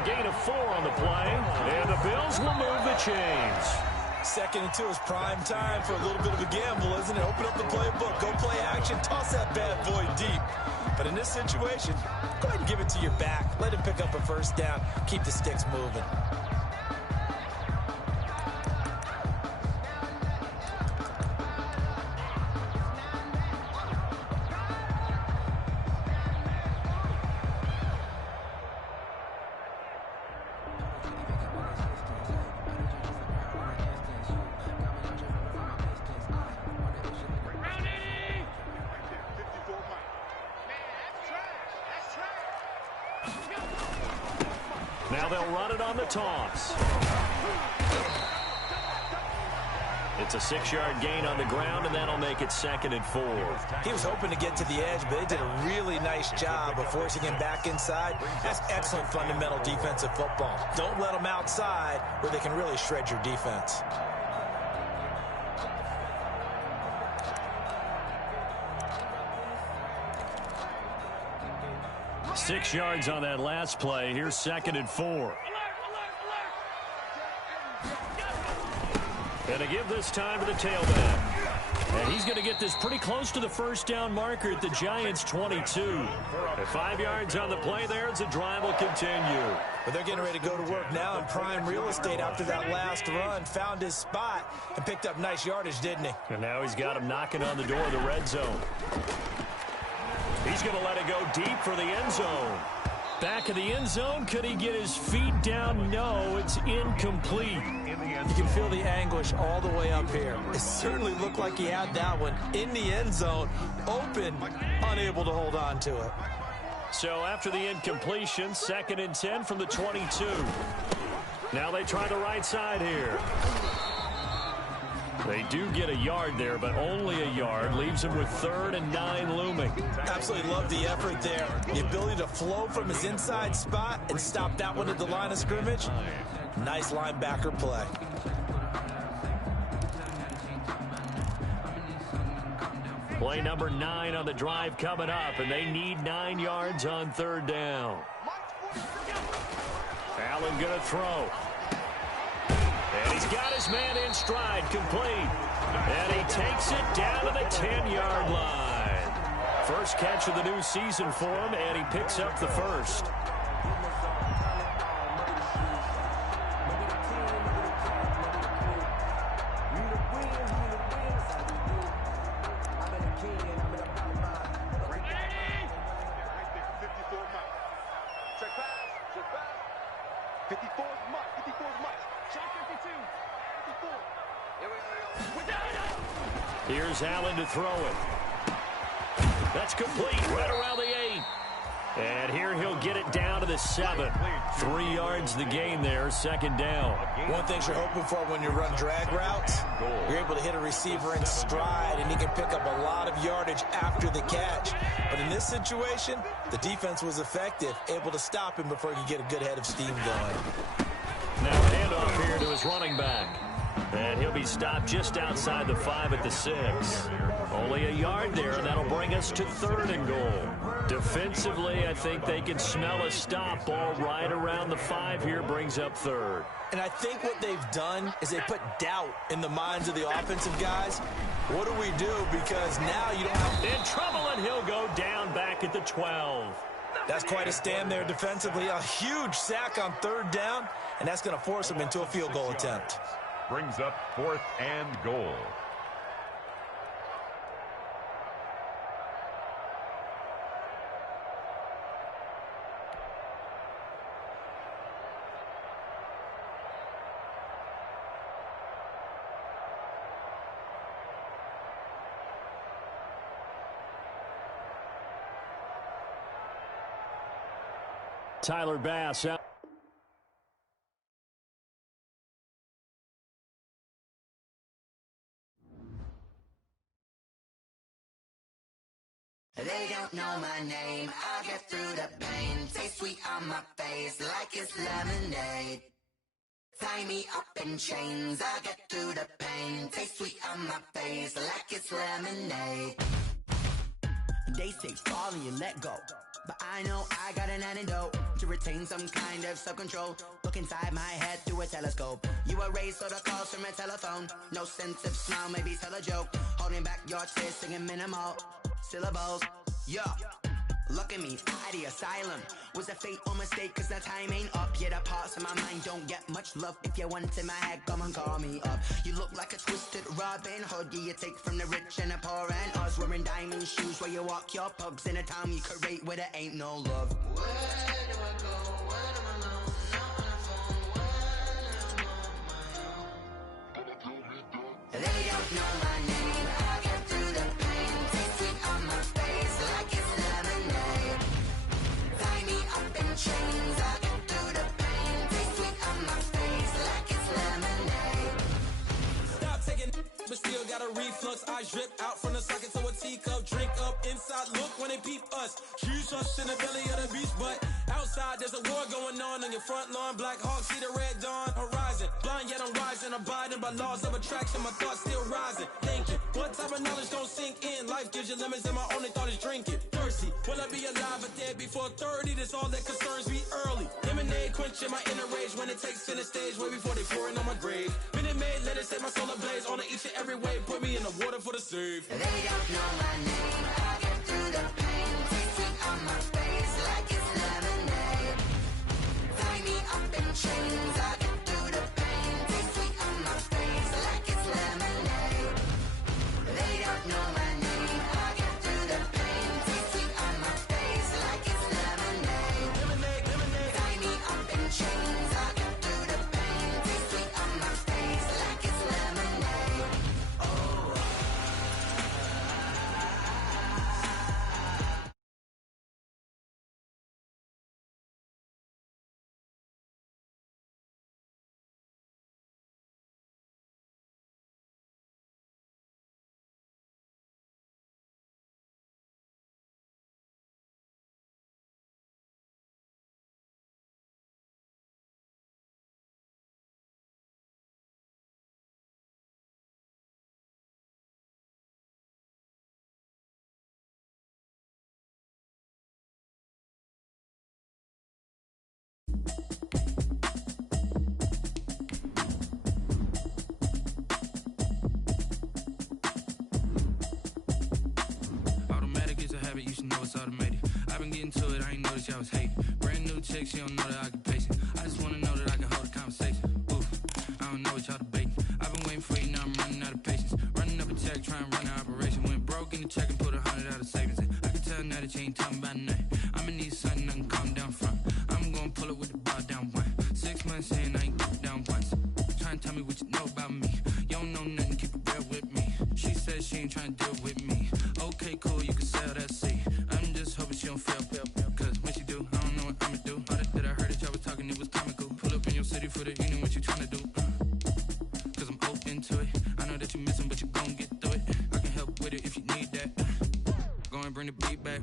A gain of 4 on the play, and the Bills will move the chains. 2nd and 2 is prime time for a little bit of a gamble, isn't it? Open up the playbook, go play action, toss that bad boy deep. But in this situation, go ahead and give it to your back. Let him pick up a first down. Keep the sticks moving. Now they'll run it on the toss. It's a 6-yard gain on the ground, and that'll make it 2nd and 4. He was hoping to get to the edge, but they did a really nice job of forcing him back inside. That's excellent fundamental defensive football. Don't let them outside where they can really shred your defense. Six yards on that last play. Here's 2nd and 4. And to give this time to the tailback. And he's going to get this pretty close to the first down marker at the Giants' 22. At 5 yards on the play there as the drive will continue. But they're getting ready to go to work now in prime real estate after that last run. Found his spot and picked up nice yardage, didn't he? And now he's got him knocking on the door of the red zone. He's going to let it go deep for the end zone. Back in the end zone. Could he get his feet down? No, it's incomplete. You can feel the anguish all the way up here. It certainly looked like he had that one in the end zone, open, unable to hold on to it. So after the incompletion, 2nd and 10 from the 22. Now they try the right side here. They do get a yard there, but only a yard. Leaves him with 3rd and 9 looming. Absolutely love the effort there. The ability to flow from his inside spot and stop that one at the line of scrimmage. Nice linebacker play. Play number 9 on the drive coming up, and they need 9 yards on 3rd down. Allen going to throw. And he's got his man in stride, complete. And he takes it down to the 10-yard line. First catch of the new season for him, and he picks up the first. Here's Allen to throw it. That's complete right around the 8. And here he'll get it down to the 7. 3 yards the gain there, 2nd down. One thing you're hoping for when you run drag routes, you're able to hit a receiver in stride, and he can pick up a lot of yardage after the catch. But in this situation, the defense was effective, able to stop him before he could get a good head of steam going. Now a handoff here to his running back. And he'll be stopped just outside the 5 at the 6. Only a yard there, and that'll bring us to 3rd and goal. Defensively, I think they can smell a stop. Ball right around the 5 here brings up 3rd. And I think what they've done is they put doubt in the minds of the offensive guys. What do we do? Because now you don't have... In trouble, and he'll go down back at the 12. That's quite a stand there defensively. A huge sack on 3rd down, and that's going to force him into a field goal attempt. Brings up 4th and goal. Tyler Bass out. They don't know my name, I get through the pain. Taste sweet on my face like it's lemonade. Tie me up in chains, I get through the pain. Taste sweet on my face like it's lemonade. They say fall and you let go. But I know I got an antidote to retain some kind of self-control. Look inside my head through a telescope. You erase all the calls from a telephone. No sense of smile, maybe tell a joke. Holding back your tears, singing minimal syllables. Yeah. Look at me, out the asylum. Was a fate or mistake, cause the time ain't up. Yeah, the parts of my mind don't get much love. If you want in my head, come and call me up. You look like a twisted Robin Hood. Yeah, you take from the rich and the poor and us. Wearing diamond shoes where you walk your pugs in a town you create where there ain't no love. Where do I go? When am I alone? Not on the phone. When I'm on my own. They don't know my name. I get through the pain. Taste sweet on my face like it's lemonade. Tie me up in chains. I get through the pain. Taste sweet on my face like it's lemonade. Stop taking, but still got a reflux. Eyes drip out from the socket to a teacup. Drink up inside, look when they peep us. Choose us in the belly of the beast, but outside there's a war going on your front lawn. Black Hawk, see the red dawn horizon. Blind yet I'm rising, abiding by laws of attraction. My thoughts still rising, thinking what type of knowledge gon' sink in? Life gives you limits and my only thought is drinking. Thirsty, will I be alive or dead before 30? That's all that concerns me early. Lemonade quenching my inner rage when it takes center stage way before they pouring on my grave. Minute Maid, let it set my soul ablaze on each and every way. Put me in the water for the save. They don't know my name. I get through the pain. Taste sweet on my face like it's lemonade. Tie me up in chains. I get through the pain. Taste sweet on my face like it's lemonade. They don't know my name. I get through the pain. Taste sweet on my face like it's lemonade. Lemonade, lemonade. Tie me up in chains. I get through the pain. Taste sweet on my face like it's lemonade. Oh. Automatic is a habit, you should know it's automated. I've been getting to it, I ain't noticed y'all was hating. Brand new chick, she don't know the occupation. I just wanna know that I can hold a conversation. Oof, I don't know what y'all debating. I've been waiting for you, now I'm running out of patience. Running up a check, trying to run an operation. Went broke in the check and put 100 out of savings in. I can tell now that you ain't talking about nothing. I'ma need something I can calm down from. I'm gonna pull it with the bar down one. 6 months in, I ain't down once. Trying to tell me what you know about me. You don't know nothing, keep it real with me. She said she ain't trying to deal with me. Okay, cool, you can sell that seat. I'm just hoping she don't fail. Cause when she do, I don't know what I'ma do. All that I heard that y'all was talking, it was comical. Pull up in your city for the evening, what you trying to do? Cause I'm open to it. I know that you missing, but you gon' get through it. I can help with it if you need that. Go and bring the beat back.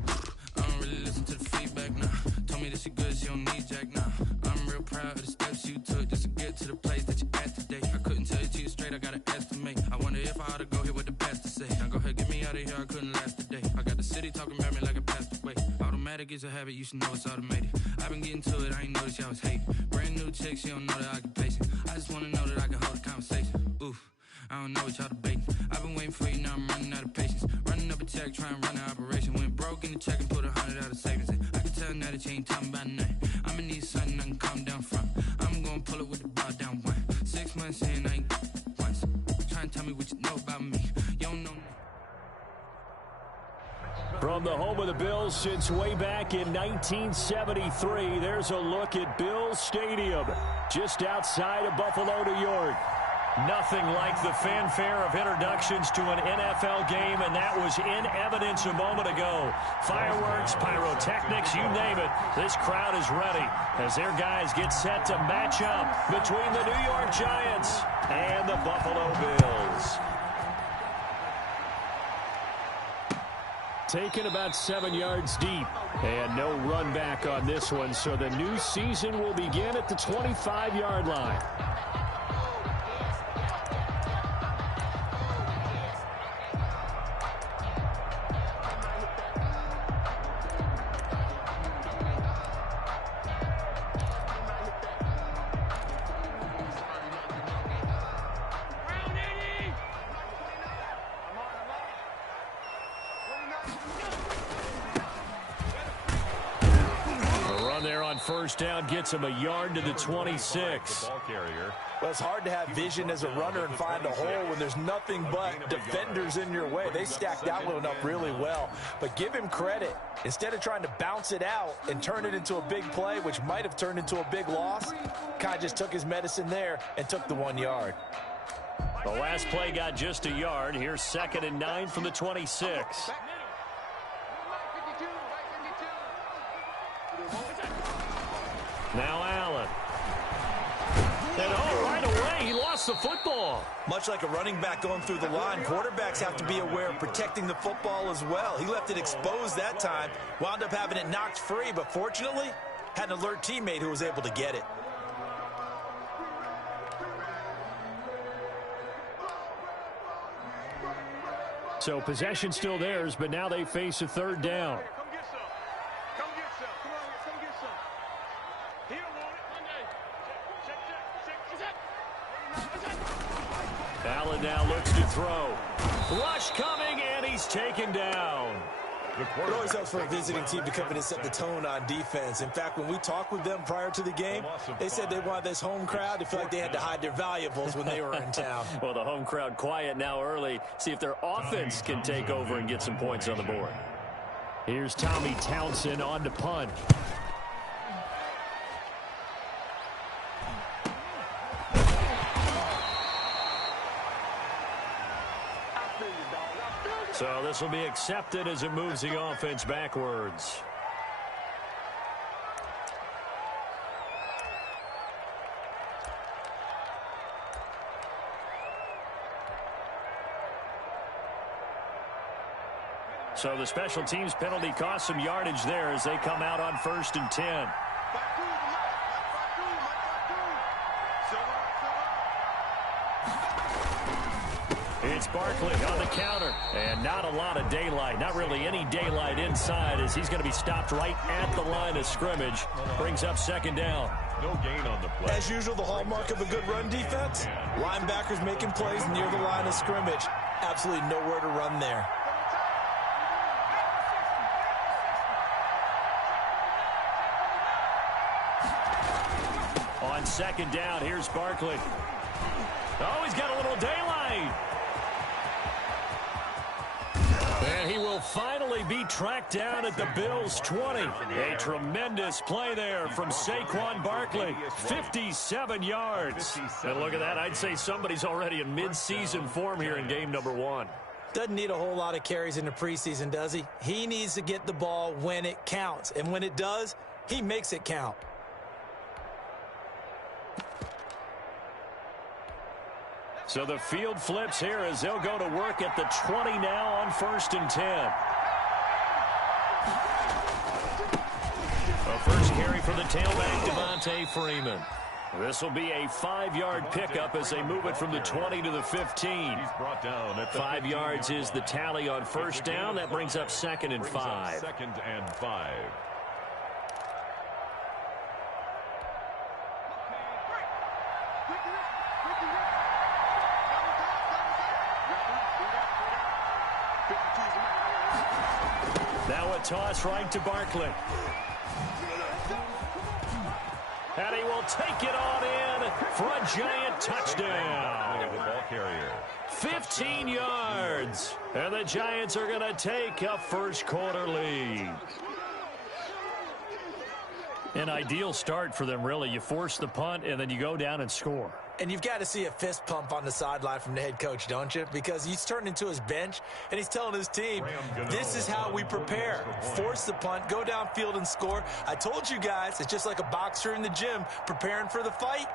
I don't really listen to the feedback, nah. Told me that she good, she don't need jack, nah. I'm real proud of the steps you took just to get to the place that you at today. I couldn't tell you to you straight, I gotta estimate. I wonder if I ought to go here with the pastor say. Now go ahead, get me out of here, I couldn't last a day. I got the city talking about me like I passed away. Automatic is a habit, you should know it's automated. I've been getting to it, I ain't noticed y'all was hating. Brand new chick, she don't know the occupation. I just wanna know that I can hold a conversation. Oof, I don't know what y'all debating. I've been waiting for you, now I'm running out of patience. Running up a check, trying to run an operation. Went broke in the check and put 100 out of savings in. I can tell now that you ain't talking about nothing. I'ma need something I can calm down from. I'm gonna pull it with the bar down one. 6 months in, I ain't once. Trying to tell me what you know about me. You don't know. From the home of the Bills since way back in 1973, there's a look at Bills Stadium, just outside of Buffalo, New York. Nothing like the fanfare of introductions to an NFL game, and that was in evidence a moment ago. Fireworks, pyrotechnics, you name it. This crowd is ready as their guys get set to match up between the New York Giants and the Buffalo Bills. Taken about 7 yards deep, and no run back on this one, so the new season will begin at the 25-yard line. first down gets him a yard to the 26. Ball carrier. Well, it's hard to have vision as a runner and find a hole when there's nothing but defenders in your way. They stacked that one up really well. But give him credit. Instead of trying to bounce it out and turn it into a big play, which might have turned into a big loss, Kai just took his medicine there and took the 1 yard. The last play got just a yard. Here's 2nd and 9 from the 26. Now Allen. And right away, he lost the football. Much like a running back going through the line, quarterbacks have to be aware of protecting the football as well. He left it exposed that time, wound up having it knocked free, but fortunately, had an alert teammate who was able to get it. So possession still theirs, but now they face a 3rd down. Allen now looks to throw. Rush coming, and he's taken down. It always helps for a visiting team to come in and set the tone on defense. In fact, when we talked with them prior to the game, they said they wanted this home crowd to feel like they had to hide their valuables when they were in town. Well, the home crowd quiet now early. See if their offense can take over and get some points on the board. Here's Tommy Townsend on to punt. So this will be accepted as it moves the offense backwards. So the special teams penalty cost some yardage there as they come out on 1st and 10. It's Barkley on the counter, and not a lot of daylight. Not really any daylight inside as he's going to be stopped right at the line of scrimmage. Brings up 2nd down. No gain on the play. As usual, the hallmark of a good run defense, linebackers making plays near the line of scrimmage. Absolutely nowhere to run there. On 2nd down, here's Barkley. Oh, he's got a little daylight. And he will finally be tracked down at the Bills' 20. A tremendous play there from Saquon Barkley. 57 yards. And look at that. I'd say somebody's already in mid-season form here in game number 1. Doesn't need a whole lot of carries in the preseason, does he? He needs to get the ball when it counts. And when it does, he makes it count. So the field flips here as they'll go to work at the 20 now on 1st and 10. A first carry for the tailback, Devontae Freeman. This will be a 5-yard pickup as they move it from the 20 to the 15. 5 yards is the tally on 1st down. That brings up 2nd and 5. 2nd and 5. Now a toss right to Barkley. And he will take it on in for a giant touchdown. The ball carrier. 15 yards. And the Giants are going to take a first-quarter lead. An ideal start for them, really. You force the punt, and then you go down and score. And you've got to see a fist pump on the sideline from the head coach, don't you? Because he's turned into his bench, and he's telling his team, this is how we prepare. Force the punt, go downfield and score. I told you guys, it's just like a boxer in the gym preparing for the fight.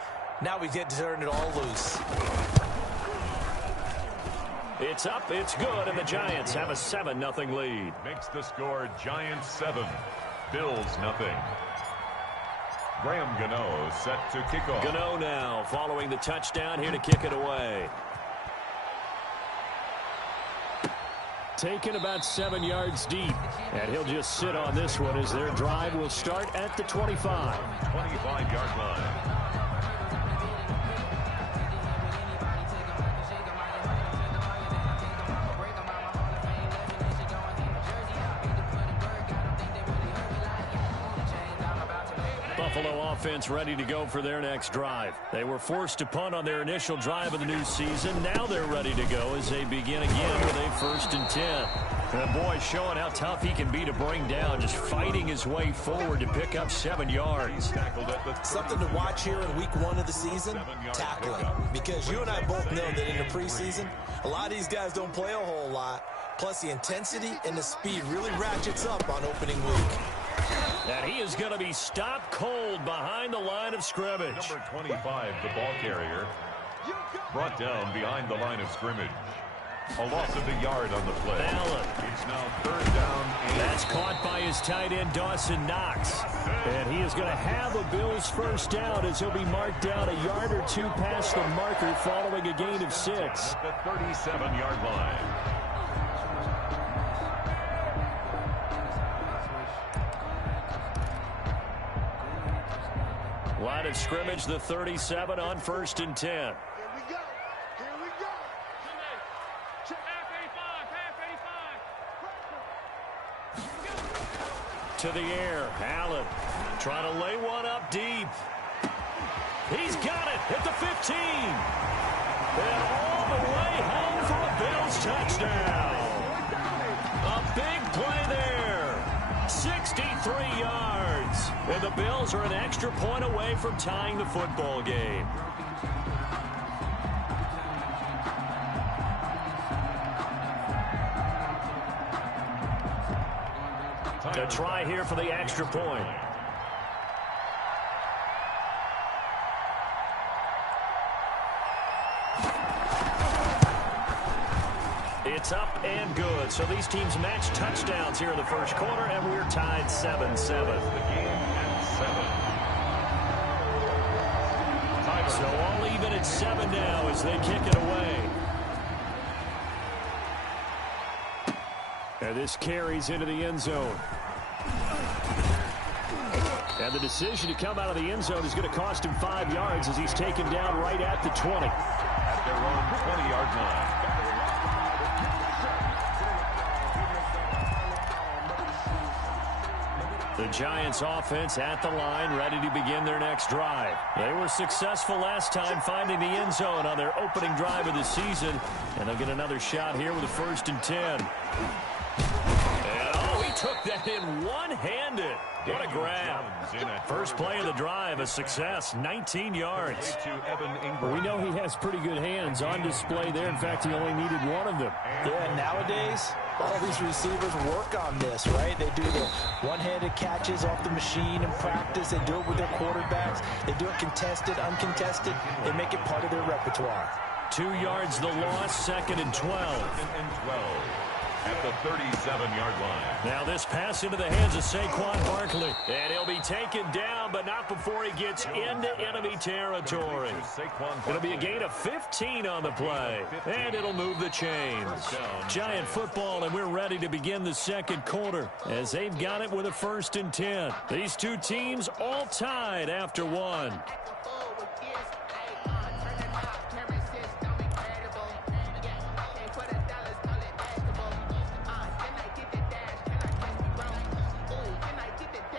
Now we get to turn it all loose. It's up, it's good, and the Giants have a 7-0 lead. Makes the score Giants 7, Bills 0. Graham Gano set to kick off. Gano now following the touchdown here to kick it away. Taken about 7 yards deep. And he'll just sit on this one as their drive will start at the 25. 25-yard line. Buffalo offense ready to go for their next drive. They were forced to punt on their initial drive of the new season. Now they're ready to go as they begin again with a 1st and 10. And boy, showing how tough he can be to bring down, just fighting his way forward to pick up 7 yards. Something to watch here in week 1 of the season, tackling. Because you and I both know that in the preseason, a lot of these guys don't play a whole lot. Plus, the intensity and the speed really ratchets up on opening week. And he is going to be stopped cold behind the line of scrimmage. Number 25, the ball carrier, brought down behind the line of scrimmage. A loss of a yard on the play. Allen. It's now 3rd down. That's caught by his tight end, Dawson Knox. And he is going to have a Bills 1st down as he'll be marked down a yard or 2 past the marker following a gain of 6. At the 37-yard line. Line of scrimmage, the 37 on 1st and 10. Here we go. Here we go. To the air, Allen trying to lay one up deep. He's got it at the 15. And all the way home for a Bills touchdown. A big play there. 63 yards. And the Bills are an extra point away from tying the football game. A try here for the extra point. It's up and good. So these teams match touchdowns here in the 1st quarter, and we're tied 7-7. The game at 7. So all even at 7 now as they kick it away. And this carries into the end zone. And the decision to come out of the end zone is going to cost him 5 yards as he's taken down right at the 20. At their own 20-yard line. The Giants offense at the line, ready to begin their next drive. They were successful last time finding the end zone on their opening drive of the season. And they'll get another shot here with a 1st and 10. Took that in one-handed. What a grab. First play of the drive, a success, 19 yards. We know he has pretty good hands on display there. In fact, he only needed one of them. Yeah, nowadays, all these receivers work on this, right? They do the one-handed catches off the machine in practice. They do it with their quarterbacks. They do it contested, uncontested. They make it part of their repertoire. 2 yards the loss, 2nd and 12. 2nd and 12. At the 37-yard line. Now this pass into the hands of Saquon Barkley. And he'll be taken down, but not before he gets into enemy territory. It'll be a gain of 15 on the play. And it'll move the chains. Giant football, and we're ready to begin the 2nd quarter as they've got it with a 1st and 10. These two teams all tied after 1.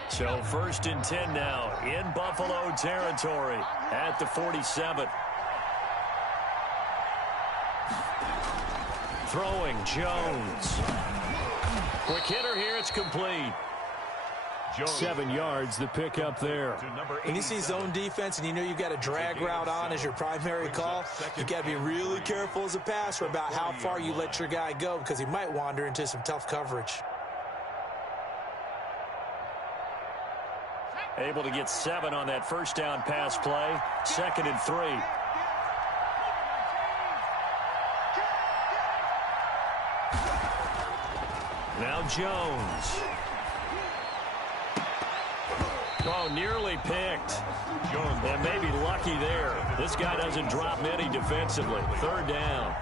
So 1st and 10 now in Buffalo territory at the 47. Throwing Jones. Quick hitter here, it's complete. 7 yards, the pickup there. When you see zone defense and you know you've got a drag route on as your primary call, you've got to be really careful as a passer about how far you let your guy go because he might wander into some tough coverage. Able to get 7 on that 1st down pass play. 2nd and 3. Now Jones. Oh, nearly picked. And maybe lucky there. This guy doesn't drop many defensively. 3rd down.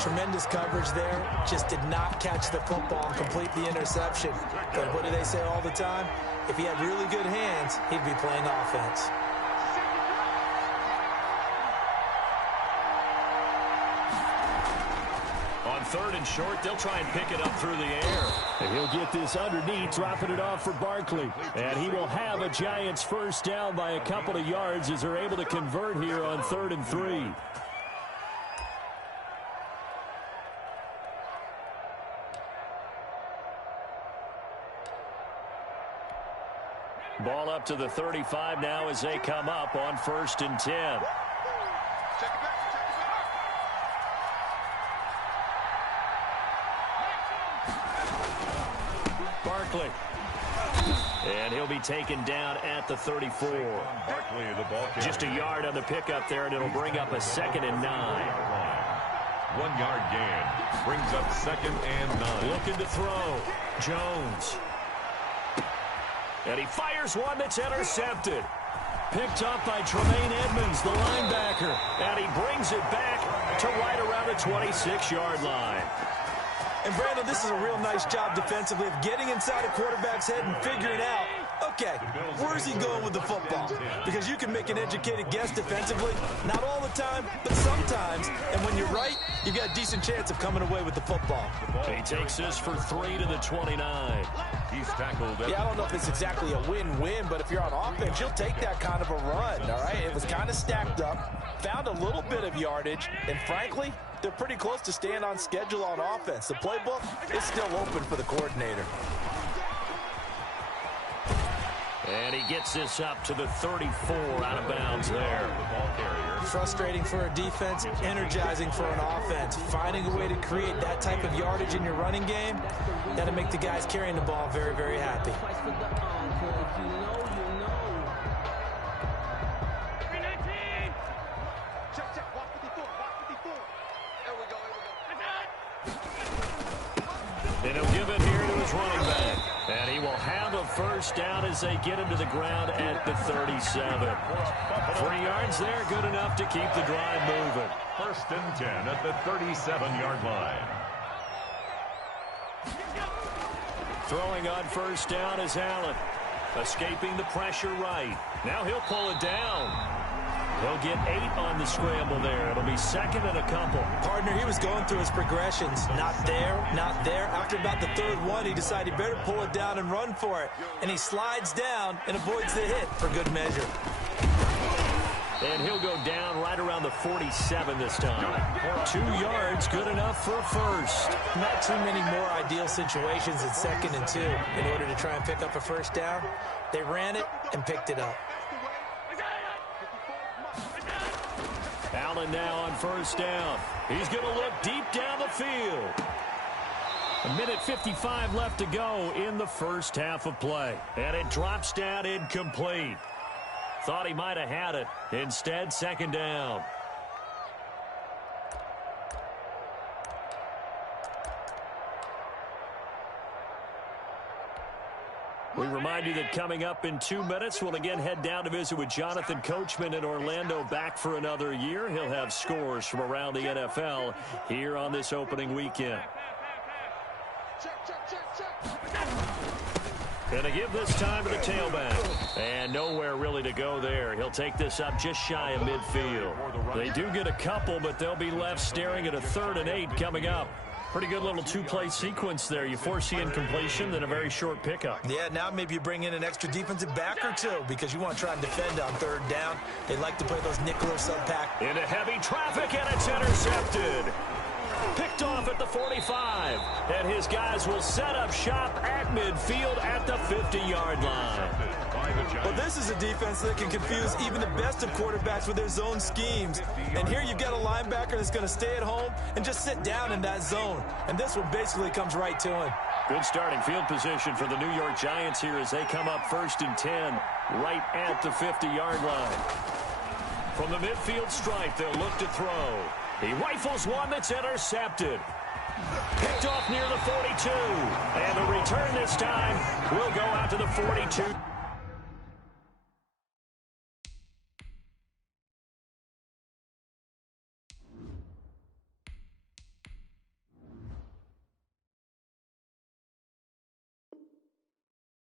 Tremendous coverage there. Just did not catch the football and complete the interception. But what do they say all the time? If he had really good hands, he'd be playing offense. On third and short. They'll try and pick it up through the air. And he'll get this underneath, dropping it off for Barkley. And he will have a Giants first down by a couple of yards as they're able to convert here on 3rd and 3. Ball up to the 35 now as they come up on 1st and 10. Barkley. And he'll be taken down at the 34. Barkley, the ball carrier. Just a yard on the pickup there, and it'll bring up a 2nd and 9. 1 yard gain. Brings up 2nd and 9. Looking to throw. Jones. And he fires one that's intercepted. Picked up by Tremaine Edmonds, the linebacker. And he brings it back to right around the 26-yard line. And, Brandon, this is a real nice job defensively of getting inside a quarterback's head and figuring out, okay, where's he going with the football? Because you can make an educated guess defensively, not all the time, but sometimes. And when you're right, you've got a decent chance of coming away with the football. He takes this for 3 to the 29. He's tackled. Yeah, I don't know if it's exactly a win-win, but if you're on offense, you'll take that kind of a run, all right? It was kind of stacked up, found a little bit of yardage, and frankly, they're pretty close to staying on schedule on offense. The playbook is still open for the coordinator. And he gets this up to the 34 out of bounds there. Frustrating for a defense, energizing for an offense. Finding a way to create that type of yardage in your running game, that'll make the guys carrying the ball very, very happy. And he'll give it here to his running back. And he will have a first down as they get into the ground at the 37. 3 yards there, good enough to keep the drive moving. 1st and 10 at the 37-yard line. Throwing on first down is Allen. Escaping the pressure right. Now he'll pull it down. He'll get 8 on the scramble there. It'll be 2nd and a couple. Partner, he was going through his progressions. Not there, not there. After about the 3rd one, he decided he better pull it down and run for it. And he slides down and avoids the hit for good measure. And he'll go down right around the 47 this time. 2 yards, good enough for a first. Not too many more ideal situations in 2nd and 2 in order to try and pick up a first down. They ran it and picked it up. Allen now on first down. He's going to look deep down the field. 1:55 left to go in the first half of play. And it drops down incomplete. Thought he might have had it. Instead, 2nd down. We remind you that coming up in 2 minutes, we'll again head down to visit with Jonathan Coachman in Orlando, back for another year. He'll have scores from around the NFL here on this opening weekend. Gonna give this time to the tailback. And nowhere really to go there. He'll take this up just shy of midfield. They do get a couple, but they'll be left staring at a 3rd and 8 coming up. Pretty good little 2-play sequence there. You force the incompletion, then a very short pickup. Yeah, now maybe you bring in an extra defensive back or 2 because you want to try and defend on 3rd down. They like to play those nickel or sub-pack. Into heavy traffic, and it's intercepted. Picked off at the 45. And his guys will set up shop at midfield at the 50-yard line. Well, this is a defense that can confuse even the best of quarterbacks with their zone schemes. And here you've got a linebacker that's going to stay at home and just sit down in that zone. And this one basically comes right to him. Good starting field position for the New York Giants here as they come up 1st and 10 right at the 50-yard line. From the midfield stripe, they'll look to throw. He rifles one that's intercepted. Picked off near the 42. And the return this time will go out to the 42.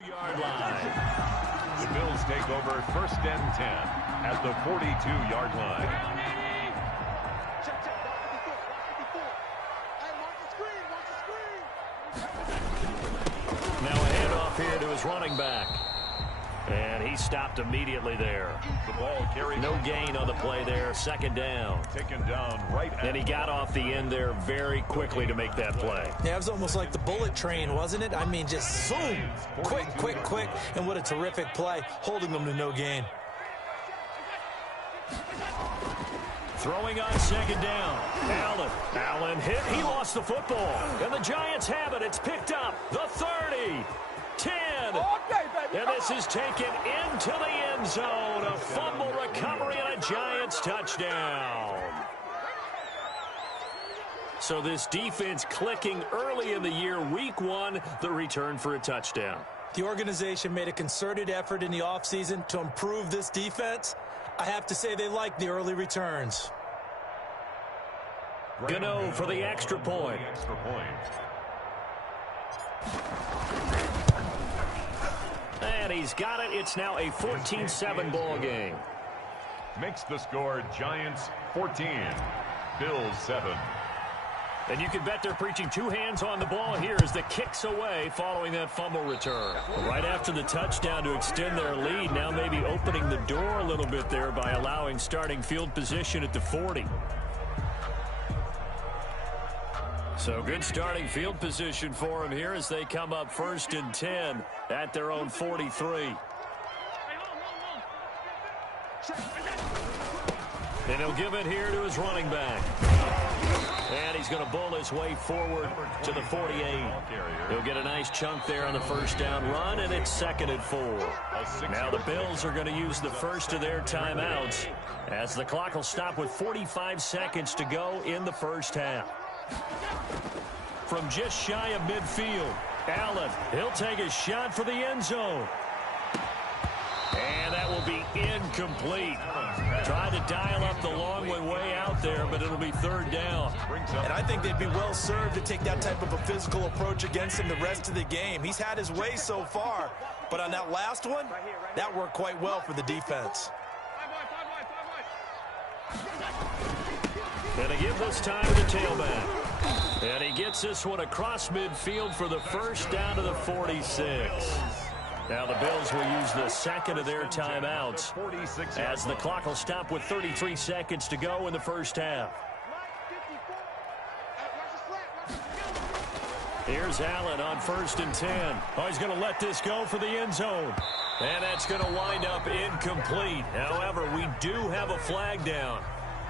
Yard line. The Bills take over 1st and 10 at the 42-yard line. his running back. And he stopped immediately there. The ball carried. No gain on the play there. Second down. Taken down right. And he got off the end there very quickly to make that play. Yeah, it was almost like the bullet train, wasn't it? I mean, just zoom. Quick. And what a terrific play, holding them to no gain. Throwing on second down. Allen hit. He lost the football. And the Giants have it. It's picked up. The 30. 10. And this is taken into the end zone. A fumble recovery and a Giants touchdown. So this defense clicking early in the year. Week 1, the return for a touchdown. The organization made a concerted effort in the offseason to improve this defense. I have to say they like the early returns. Gano for the extra point. And he's got it. It's now a 14-7 ball game. Makes the score Giants 14, Bills 7. And you can bet they're preaching two hands on the ball here as the kick's away following that fumble return. Right after the touchdown to extend their lead, now maybe opening the door a little bit there by allowing starting field position at the 40. So good starting field position for them here as they come up 1st and 10 at their own 43. And he'll give it here to his running back. And he's going to bull his way forward to the 48. He'll get a nice chunk there on the first down run, and it's 2nd and 4. Now the Bills are going to use the first of their timeouts as the clock will stop with 45 seconds to go in the first half. From just shy of midfield, Allen, he'll take a shot for the end zone. And that will be incomplete. Tried to dial up the long way out there, but it'll be 3rd down. And I think they'd be well served to take that type of a physical approach against him the rest of the game. He's had his way so far, but on that last one, that worked quite well for the defense. And they give this time to the tailback. And he gets this one across midfield for the first down to the 46. Now the Bills will use the second of their timeouts as the clock will stop with 33 seconds to go in the first half. Here's Allen on 1st and 10. Oh, he's going to let this go for the end zone. And that's going to wind up incomplete. However, we do have a flag down.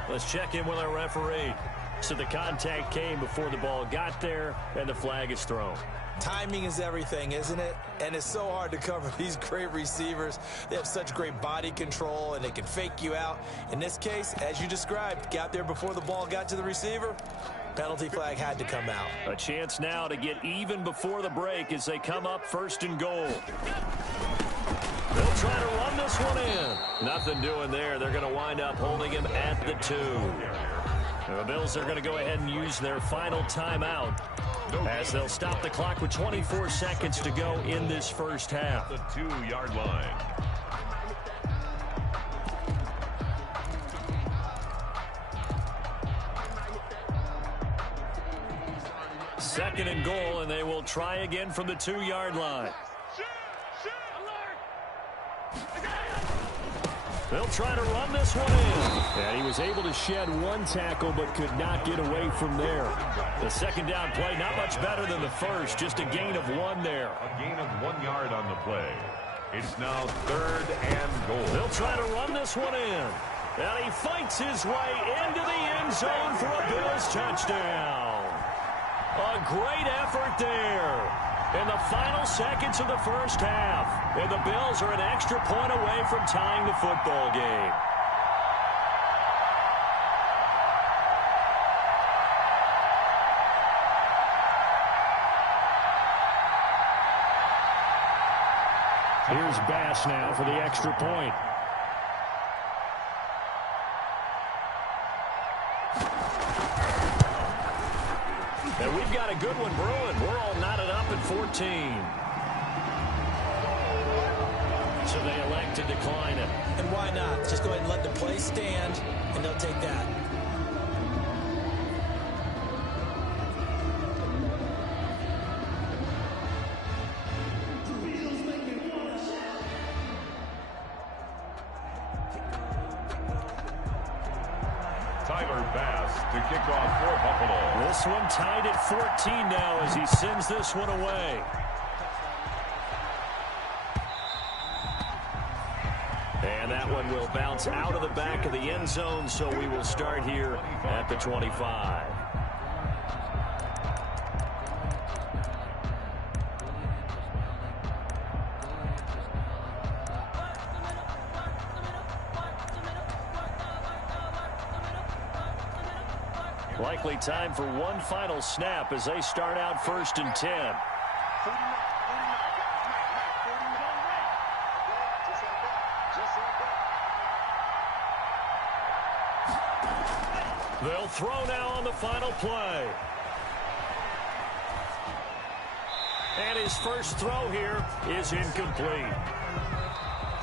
Let's check in with our referee. So the contact came before the ball got there, and the flag is thrown. Timing is everything, isn't it? And it's so hard to cover these great receivers. They have such great body control, and they can fake you out. In this case, as you described, got there before the ball got to the receiver. Penalty flag had to come out. A chance now to get even before the break as they come up 1st and goal. They'll try to run this one in. Nothing doing there. They're going to wind up holding him at the 2. The Bills are going to go ahead and use their final timeout as they'll stop the clock with 24 seconds to go in this first half. The 2-yard line. Second and goal, and they will try again from the 2-yard line. They'll try to run this one in. And he was able to shed one tackle but could not get away from there. The second down play, not much better than the first, just a gain of 1 there. A gain of 1 yard on the play. It's now 3rd and goal. They'll try to run this one in. And he fights his way into the end zone for a Bills touchdown. A great effort there. In the final seconds of the first half. And the Bills are an extra point away from tying the football game. Here's Bass now for the extra point. And we've got a good one brewing. We're all knotted up at 14. So they elect to decline it. And why not? Just go ahead and let the play stand, and they'll take that. To kick off for Buffalo. This one tied at 14 now as he sends this one away. And that one will bounce out of the back of the end zone, so we will start here at the 25. Likely time for one final snap as they start out 1st and 10. They'll throw now on the final play. And his first throw here is incomplete.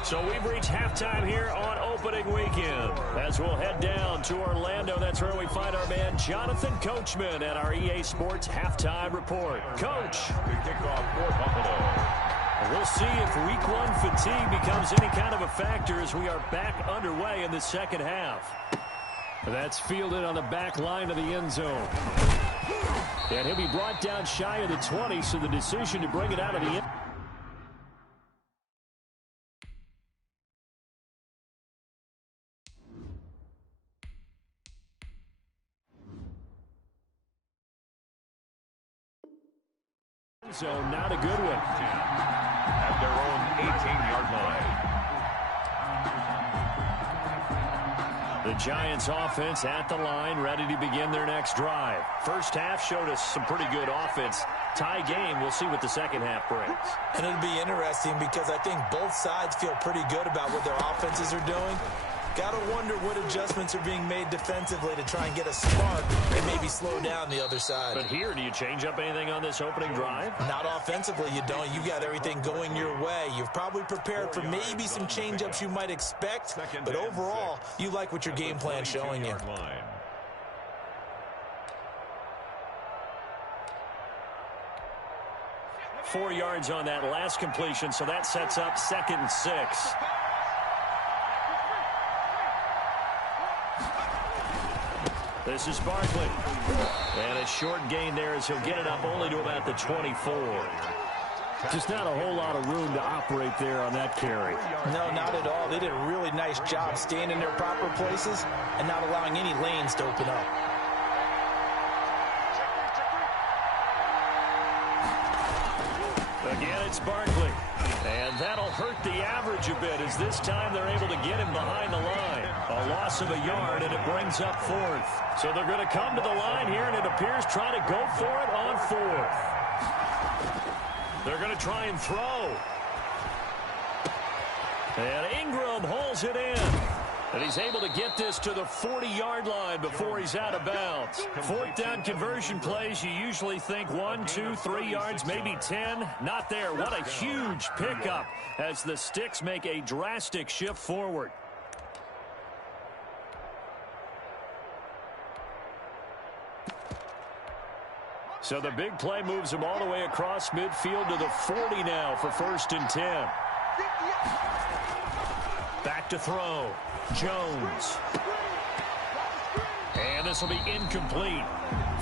So we've reached halftime here on opening weekend. As we'll head down to Orlando, that's where we find our man Jonathan Coachman at our EA Sports Halftime Report. Coach. The kickoff for Buffalo. We'll see if week one fatigue becomes any kind of a factor as we are back underway in the second half. That's fielded on the back line of the end zone. And he'll be brought down shy of the 20, so the decision to bring it out of the end. So not a good one. At their own 18-yard line. The Giants offense at the line, ready to begin their next drive. First half showed us some pretty good offense. Tie game, we'll see what the second half brings. And it'll be interesting because I think both sides feel pretty good about what their offenses are doing. Got to wonder what adjustments are being made defensively to try and get a spark and maybe slow down the other side. But here, do you change up anything on this opening drive? Not offensively, you don't. You got everything going your way. You've probably prepared for maybe some change-ups you might expect, but overall, you like what your game plan's showing you. 4 yards on that last completion, so that sets up 2nd and 6. This is Barkley. And a short gain there as he'll get it up only to about the 24. Just not a whole lot of room to operate there on that carry. No, not at all. They did a really nice job staying in their proper places and not allowing any lanes to open up. Again, it's Barkley. And that'll hurt the average a bit as this time they're able to get him behind the line. A loss of a yard, and it brings up 4th. So they're going to come to the line here, and it appears try to go for it on 4th. They're going to try and throw. And Ingram holds it in. And he's able to get this to the 40-yard line before he's out of bounds. 4th down conversion plays, you usually think 1, 2, 3 yards, maybe 10. Not there. What a huge pickup as the Sticks make a drastic shift forward. So the big play moves them all the way across midfield to the 40 now for 1st and 10. Back to throw. Jones. And this will be incomplete.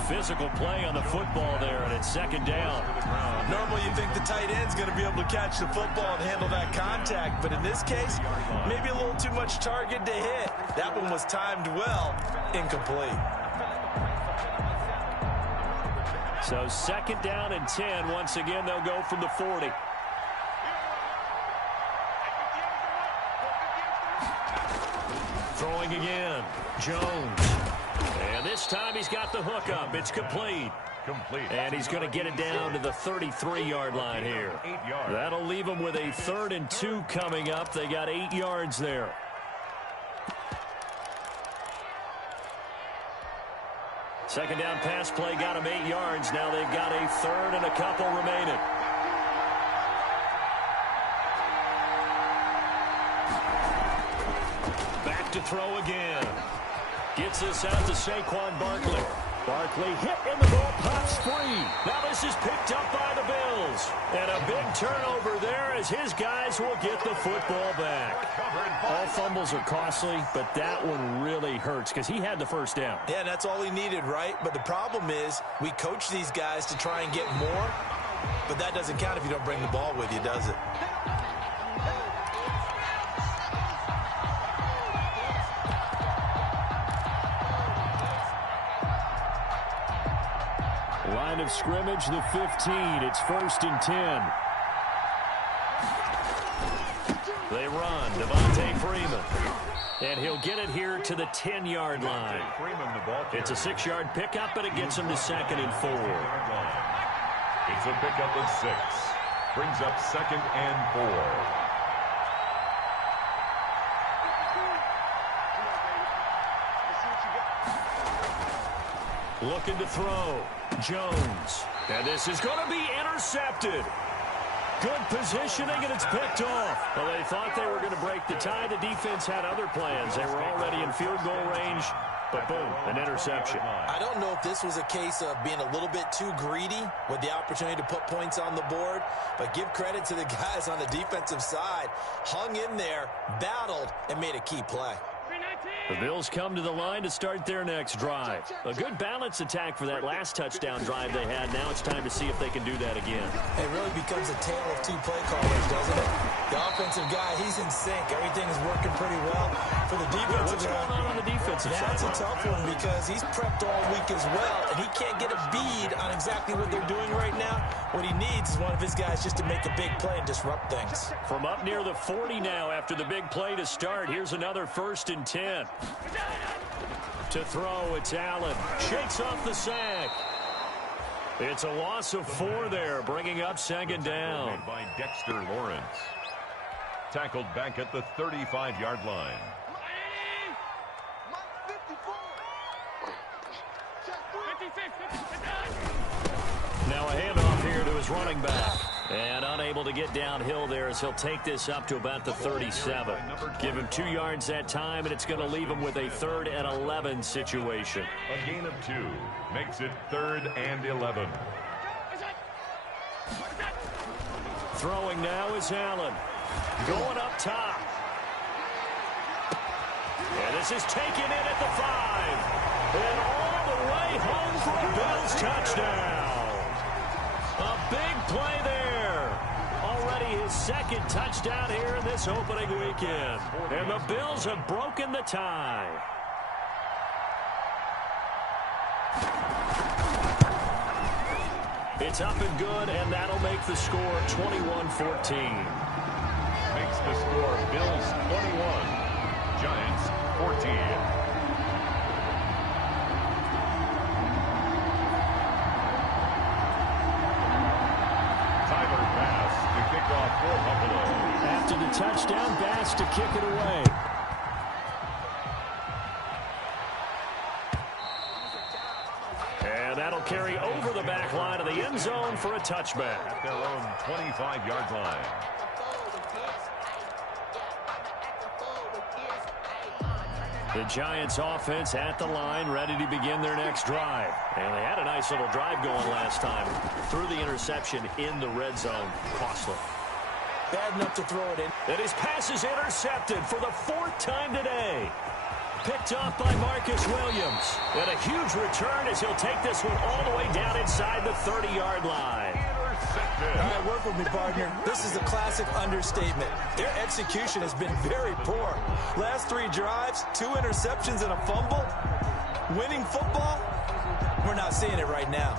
Physical play on the football there, and it's 2nd down. Normally you think the tight end's going to be able to catch the football and handle that contact, but in this case, maybe a little too much target to hit. That one was timed well. Incomplete. So 2nd down and 10. Once again, they'll go from the 40. Throwing again. Jones. And this time he's got the hook up. It's complete. And he's going to get it down to the 33-yard line here. That'll leave him with a 3rd and 2 coming up. They got 8 yards there. Second down pass play got him 8 yards. Now they've got a 3rd and a couple remaining. Back to throw again. Gets this out to Saquon Barkley. Barkley hit in the goal, pops free. Now this is picked up by the Bills. And a big turnover there as his guys will get the football back. All fumbles are costly, but that one really hurts because he had the first down. Yeah, and that's all he needed, right? But the problem is we coach these guys to try and get more, but that doesn't count if you don't bring the ball with you, does it? Line of scrimmage, the 15. It's 1st and 10. They run. Devontae Freeman. And he'll get it here to the 10-yard line. It's a 6-yard pickup, but it gets him to 2nd and 4. It's a pickup of 6. Brings up 2nd and 4. Looking to throw. Jones. And this is going to be intercepted. Good positioning, and it's picked off. Well, they thought they were going to break the tie. The defense had other plans. They were already in field goal range, but boom, an interception. I don't know if this was a case of being a little bit too greedy with the opportunity to put points on the board, but give credit to the guys on the defensive side. Hung in there, battled, and made a key play. The Bills come to the line to start their next drive. A good balanced attack for that last touchdown drive they had. Now it's time to see if they can do that again. It really becomes a tale of two play callers, doesn't it? The offensive guy, he's in sync. Everything is working pretty well. For the defensive What's going on the defensive side? That's a tough one because he's prepped all week as well, and he can't get a bead on exactly what they're doing right now. What he needs is one of his guys just to make a big play and disrupt things. From up near the 40 now after the big play to start, here's another 1st and 10. To throw, it's Allen. Shakes off the sack. It's a loss of 4 there, bringing up 2nd down. By Dexter Lawrence. Tackled back at the 35-yard line. Now a handoff here to his running back. And unable to get downhill there as he'll take this up to about the 37. Give him 2 yards that time, and it's going to leave him with a 3rd and 11 situation. A gain of 2 makes it 3rd and 11. Throwing now is Allen. Going up top. And this is taken in at the 5. And all the way home for a Bills touchdown. A big play there. Already his 2nd touchdown here in this opening weekend. And the Bills have broken the tie. It's up and good, and that'll make the score 21-14. Makes the score Bills 21, Giants 14. After the touchdown, Bass to kick it away. And that'll carry over the back line of the end zone for a touchback. At their own 25-yard line. The Giants offense at the line, ready to begin their next drive. And they had a nice little drive going last time. Threw the interception in the red zone. Costly. Bad enough to throw it in. And his pass is intercepted for the 4th time today. Picked off by Marcus Williams. And a huge return as he'll take this one all the way down inside the 30-yard line. All right, work with me, partner. This is a classic understatement. Their execution has been very poor. Last 3 drives, 2 interceptions and a fumble. Winning football? We're not seeing it right now.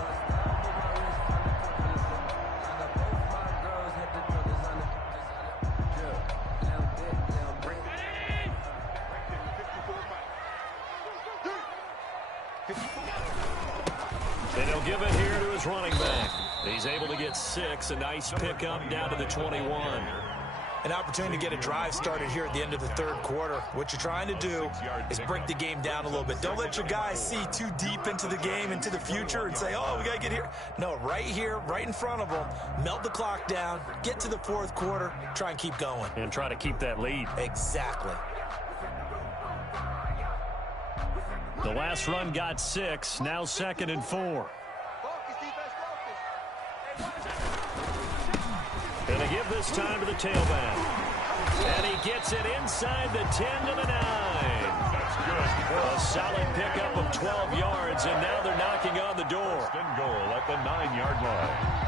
And he'll give it here to his running back. He's able to get 6. A nice pickup down to the 21. An opportunity to get a drive started here at the end of the 3rd quarter. What you're trying to do is break the game down a little bit. Don't let your guys see too deep into the game, into the future, and say, oh, we got to get here. No, right here, right in front of them, melt the clock down, get to the 4th quarter, try and keep going. And try to keep that lead. Exactly. The last run got 6. Now 2nd and 4. And they give this time to the tailback. And he gets it inside the 10 to the 9. That's good. A solid pickup of 12 yards, and now they're knocking on the door. First and goal at the 9-yard line.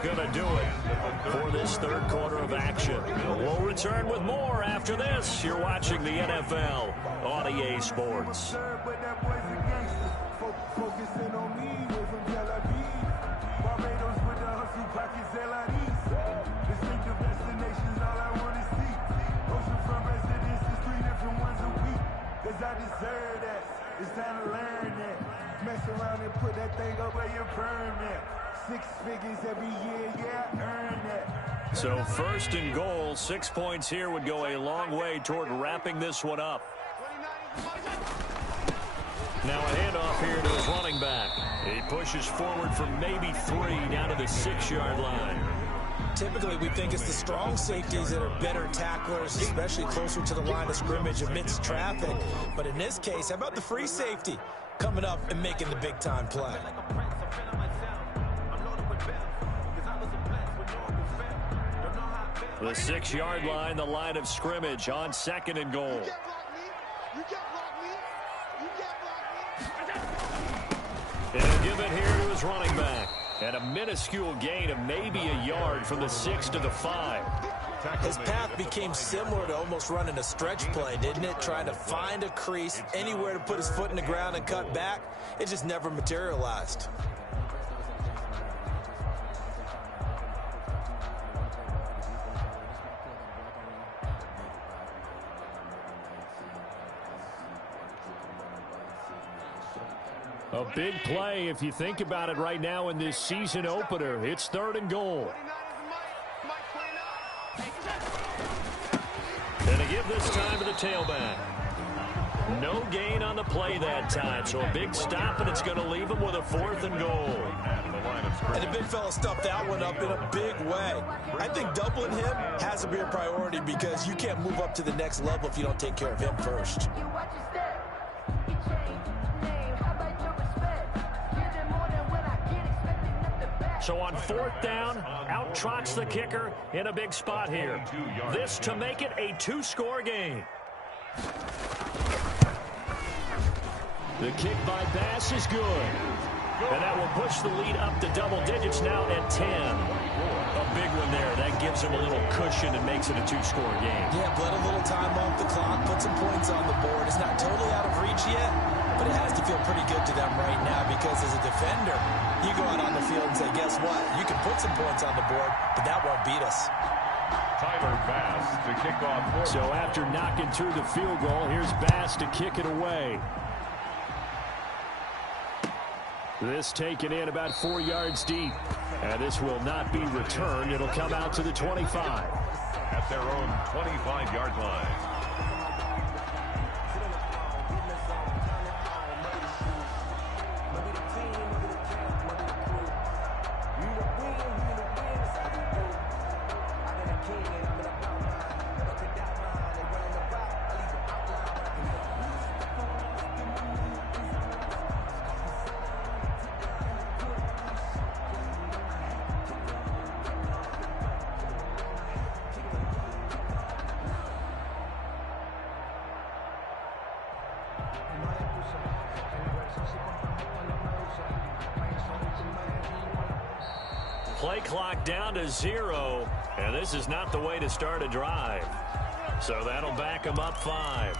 Going to do it for this third quarter of action. We'll return with more after this. You're watching the NFL on EA Sports. It's time to learn that. Mess around and put that thing up where you're permanent. 6 figures every year, yeah, earn that. So 1st and goal, 6 points here would go a long way toward wrapping this one up. Now a handoff here to his running back. He pushes forward for maybe 3 down to the 6-yard line. Typically, we think it's the strong safeties that are better tacklers, especially closer to the line of scrimmage amidst traffic. But in this case, how about the free safety coming up and making the big-time play? The 6-yard line, the line of scrimmage on 2nd and goal. And he'll give it here to his running back. And a minuscule gain of maybe a yard from the 6 to the 5. His path became similar to almost running a stretch play, didn't it? Trying to find a crease, anywhere to put his foot in the ground and cut back. It just never materialized. A big play if you think about it right now in this season opener. It's 3rd and goal. And to give this time to the tailback. No gain on the play that time, so a big stop, and it's going to leave him with a 4th and goal. And the big fella stuffed that one up in a big way. I think doubling him has to be a priority because you can't move up to the next level if you don't take care of him first. So on 4th down, out trots the kicker in a big spot here. This to make it a 2-score game. The kick by Bass is good. And that will push the lead up to double digits now at 10. A big one there. That gives him a little cushion and makes it a 2-score game. Yeah, bled a little time off the clock, put some points on the board. It's not totally out of reach yet, but it has to feel pretty good to them right now because as a defender, you go out on the field and say, guess what? You can put some points on the board, but that won't beat us. Tyler Bass to kick off. So after knocking through the field goal, here's Bass to kick it away. This taken in about 4 yards deep. And this will not be returned. It'll come out to the 25. At their own 25-yard line. Play clock down to 0, and this is not the way to start a drive. So that'll back them up 5.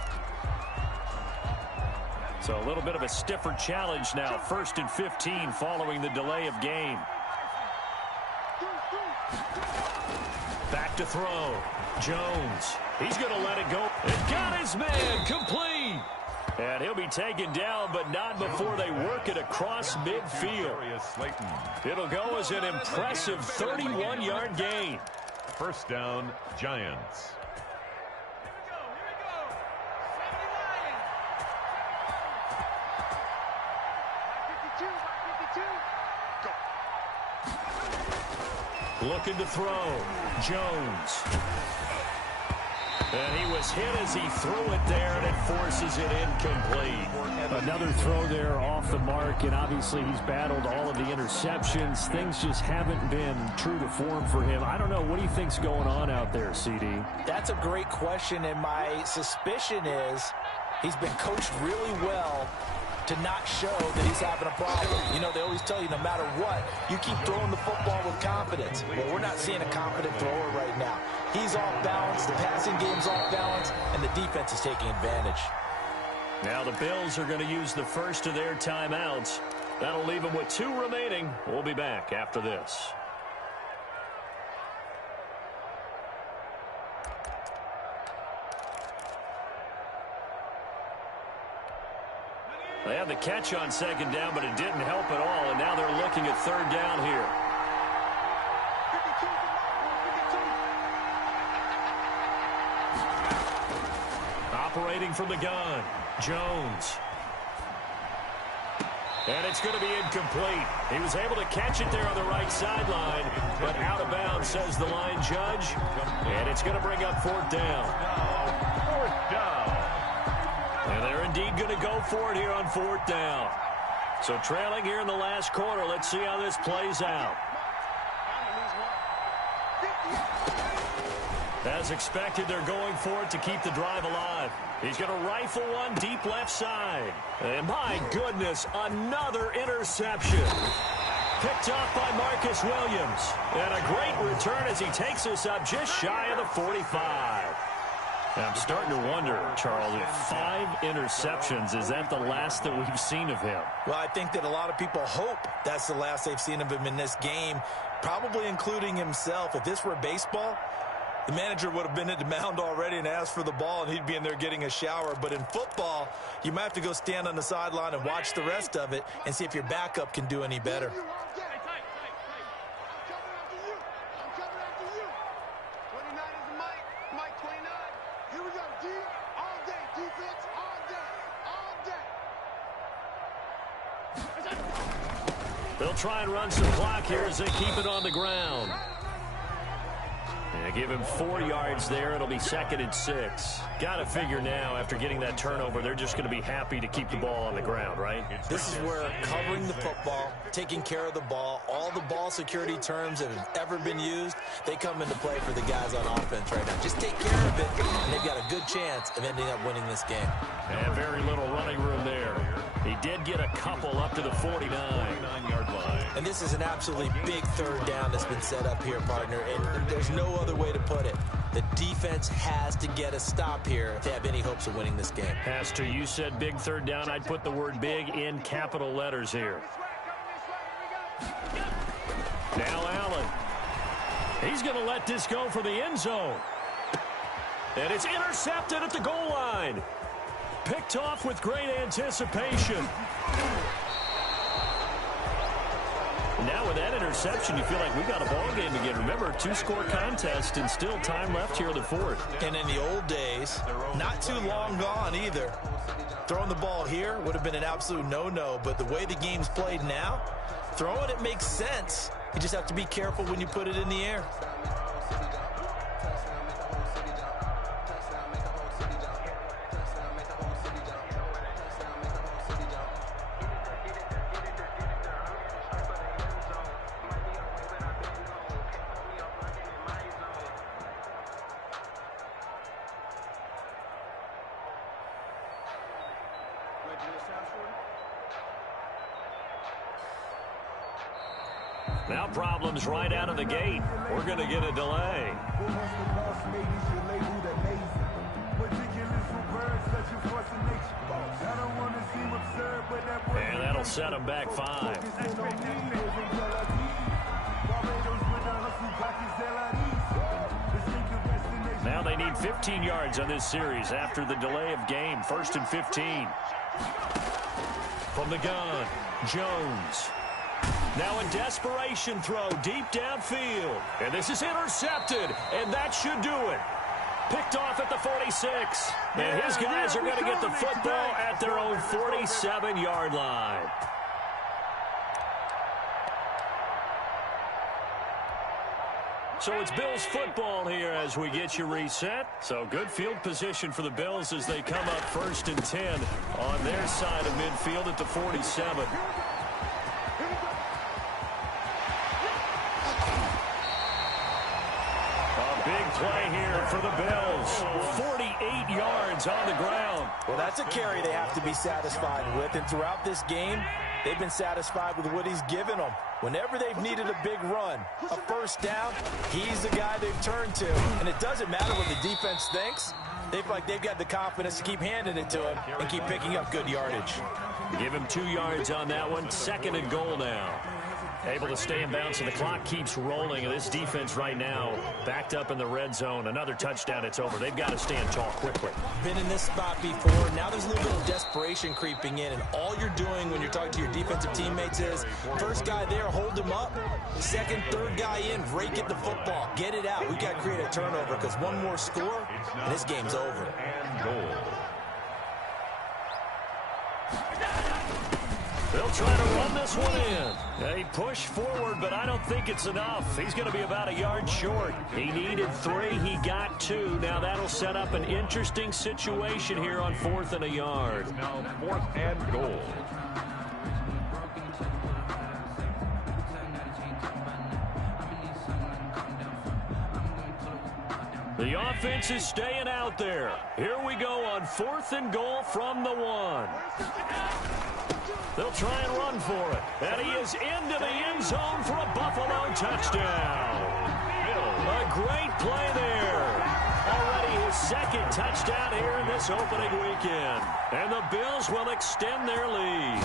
So a little bit of a stiffer challenge now. 1st and 15 following the delay of game. Back to throw. Jones. He's going to let it go. And got his man complete. And he'll be taken down, but not before they work it across midfield. It'll go as an impressive 31-yard gain. First down, Giants. Looking to throw. Jones. And he was hit as he threw it there, and it forces it incomplete. Another throw there off the mark, and obviously he's battled all of the interceptions. Things just haven't been true to form for him. I don't know. What do you think's going on out there, CD? That's a great question, and my suspicion is he's been coached really well to not show that he's having a problem. You know, they always tell you no matter what, you keep throwing the football with confidence. Well, we're not seeing a confident thrower right now. He's off balance, the passing game's off balance, and the defense is taking advantage. Now the Bills are going to use the first of their timeouts. That'll leave them with 2 remaining. We'll be back after this. They had the catch on second down, but it didn't help at all, and now they're looking at third down here. Operating from the gun, Jones. And it's going to be incomplete. He was able to catch it there on the right sideline, but out of bounds, says the line judge. And it's going to bring up 4th down. 4th down. And they're indeed going to go for it here on 4th down. So trailing here in the last quarter. Let's see how this plays out. As expected, they're going for it to keep the drive alive. He's going to rifle one deep left side. And my goodness, another interception. Picked off by Marcus Williams. And a great return as he takes us up just shy of the 45. I'm starting to wonder, Charles, if 5 interceptions, is that the last that we've seen of him? Well, I think that a lot of people hope that's the last they've seen of him in this game, probably including himself. If this were baseball, the manager would have been at the mound already and asked for the ball, and he'd be in there getting a shower. But in football, you might have to go stand on the sideline and watch the rest of it and see if your backup can do any better. They'll try and run some clock here as they keep it on the ground. And give him 4 yards there. It'll be 2nd and 6. Got to figure now, after getting that turnover, they're just going to be happy to keep the ball on the ground, right? This is where covering the football, taking care of the ball, all the ball security terms that have ever been used, they come into play for the guys on offense right now. Just take care of it, and they've got a good chance of ending up winning this game. And very little running room there. He did get a couple up to the 49-yard line. And this is an absolutely big 3rd down that's been set up here, partner, and there's no other way to put it. The defense has to get a stop here if they have any hopes of winning this game. Pastor, you said big 3rd down. I'd put the word big in capital letters here. Now Allen. He's going to let this go for the end zone. And it's intercepted at the goal line. Picked off with great anticipation. Now with that interception, you feel like we got a ball game again. Remember, 2-score contest and still time left here in the 4th. And in the old days, not too long gone either, throwing the ball here would have been an absolute no-no. But the way the game's played now, throwing it makes sense. You just have to be careful when you put it in the air. Now problems right out of the gate. We're going to get a delay. And that'll set them back 5. Now they need 15 yards on this series after the delay of game. 1st and 15. From the gun, Jones. Now a desperation throw deep downfield. And this is intercepted, and that should do it. Picked off at the 46. And his guys are going to get the football at their own 47-yard line. So it's Bills football here as we get you reset. So good field position for the Bills as they come up 1st and 10 on their side of midfield at the 47. A big play here for the Bills. 48 yards on the ground. Well, that's a carry they have to be satisfied with. And throughout this game, they've been satisfied with what he's given them. Whenever they've needed a big run, a first down, he's the guy they've turned to. And it doesn't matter what the defense thinks. They've got the confidence to keep handing it to him and keep picking up good yardage. Give him 2 yards on that one. 2nd and goal now. Able to stay in bounds, and the clock keeps rolling. And this defense right now backed up in the red zone. Another touchdown, it's over. They've got to stand tall quickly. Been in this spot before. Now there's a little bit of desperation creeping in. And all you're doing when you're talking to your defensive teammates is, first guy there, hold him up. Second, third guy in, rake at the football. Get it out. We've got to create a turnover because one more score, and this game's over. And goal. They'll try to run this one in. They push forward, but I don't think it's enough. He's going to be about a yard short. He needed 3. He got 2. Now that'll set up an interesting situation here on 4th and a yard. It's now 4th and goal. The offense is staying out there. Here we go on 4th and goal from the 1. They'll try and run for it. And he is into the end zone for a Buffalo touchdown. A great play there. Already his 2nd touchdown here in this opening weekend. And the Bills will extend their lead.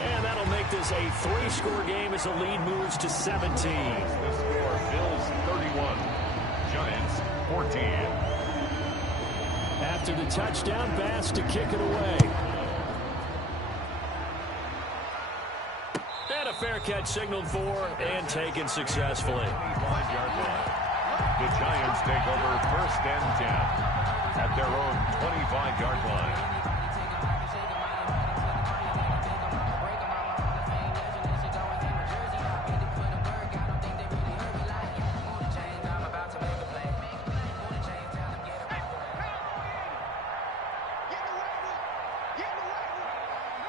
And that'll make this a 3-score game as the lead moves to 17. The score, Bills 31, Giants 14. After the touchdown, Bass to kick it away. And a fair catch signaled for and taken successfully. 25-yard line. The Giants take over 1st and 10 at their own 25-yard line.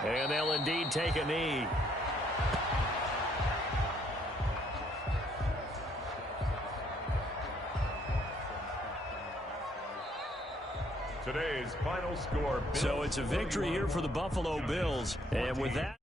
And they'll indeed take a knee. Today's final score. So it's a victory here for the Buffalo Bills. And with that...